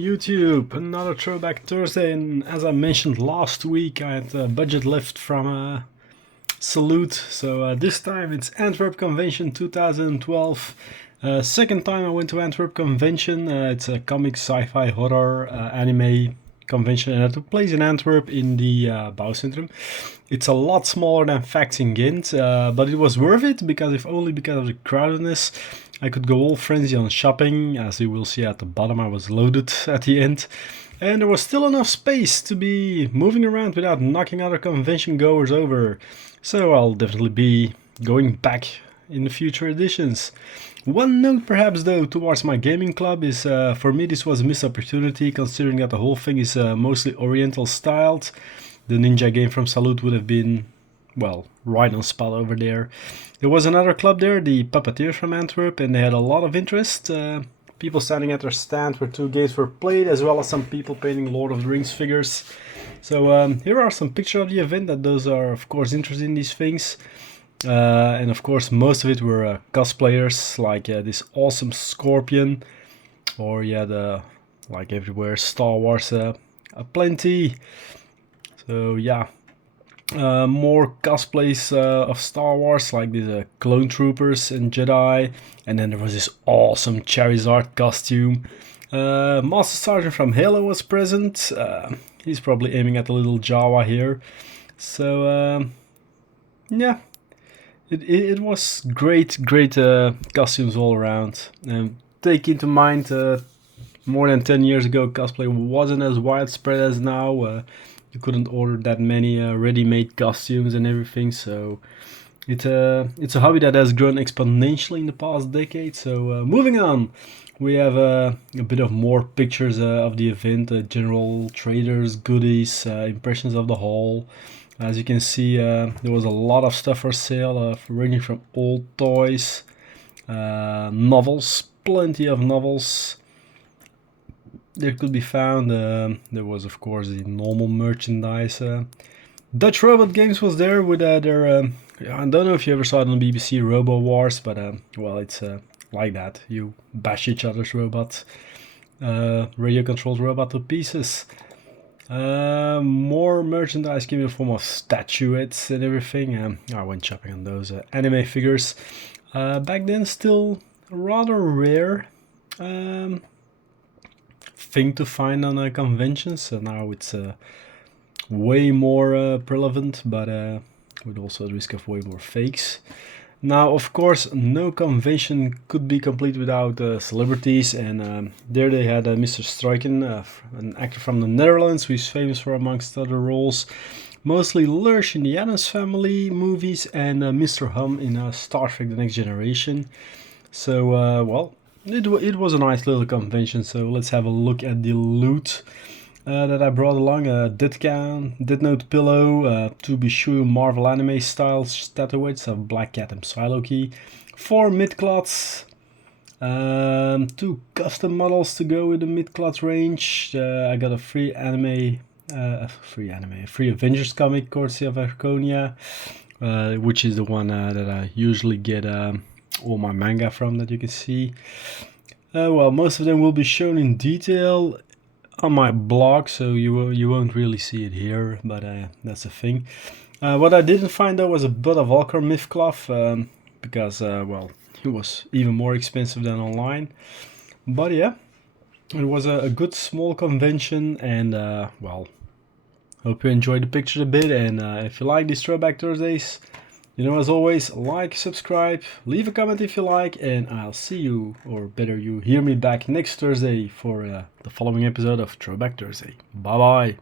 YouTube, another Throwback Thursday, and as I mentioned last week I had a budget lift from Salute, so this time it's Antwerp Convention 2012. Second time I went to Antwerp Convention. It's a comic, sci-fi, horror, anime convention, and it took place in Antwerp in the Bouwcentrum. It's a lot smaller than Facts in Ghent, but it was worth it because of the crowdedness. I could go all frenzy on shopping. As you will see at the bottom, I was loaded at the end. And there was still enough space to be moving around without knocking other convention goers over. So I'll definitely be going back in the future editions. One note perhaps though towards my gaming club is for me this was a missed opportunity, considering that the whole thing is mostly oriental styled. The ninja game from Salute would have been, well, right on spot over there. There was another club there, the Puppeteers from Antwerp, and they had a lot of interest. People standing at their stand where two games were played, as well as some people painting Lord of the Rings figures. So here are some pictures of the event, that those are of course interested in these things. And of course most of it were cosplayers, like this awesome Scorpion, or yeah, the, like everywhere, Star Wars, plenty. So yeah, more cosplays of Star Wars, like these clone troopers and Jedi, and then there was this awesome Charizard costume. Master Sergeant from Halo was present. He's probably aiming at the little Jawa here. So yeah, it was great costumes all around. Take into mind, more than 10 years ago, cosplay wasn't as widespread as now. You couldn't order that many ready-made costumes and everything, so it's a hobby that has grown exponentially in the past decade. So moving on, we have a bit of more pictures of the event, general traders, goodies, impressions of the hall. As you can see, there was a lot of stuff for sale, ranging from old toys, novels, plenty of novels. There could be found. There was of course the normal merchandise. Dutch Robot Games was there with their, I don't know if you ever saw it on BBC, Robo Wars, but well, it's like that. You bash each other's robots, radio controlled robot to pieces. More merchandise came in the form of statuettes and everything. I went shopping on those anime figures. Back then still rather rare thing to find on a convention, so now it's way more prevalent, but with also the risk of way more fakes. Now of course no convention could be complete without celebrities, and there they had Mr. Struiken, an actor from the Netherlands who is famous for, amongst other roles, mostly Lurch in the Addams Family movies, and Mr. Hum in Star Trek The Next Generation. So well, it was a nice little convention, so let's have a look at the loot that I brought along. Dead Note pillow, To Be Sure Marvel anime style statuettes of Black Cat and Psylocke, 4 mid-clots, 2 custom models to go with the mid-clot range. I got a free Avengers comic courtesy of Arconia, which is the one that I usually get all my manga from, that you can see. Well, most of them will be shown in detail on my blog, so you won't really see it here, but that's the thing. What I didn't find though was a Bud of Valkor myth cloth, because well, it was even more expensive than online. But yeah, it was a good small convention, and well, hope you enjoyed the pictures a bit. And if you like these Throwback Thursdays, you know, as always, like, subscribe, leave a comment if you like, and I'll see you, or better, you hear me back next Thursday for the following episode of Throwback Thursday. Bye bye.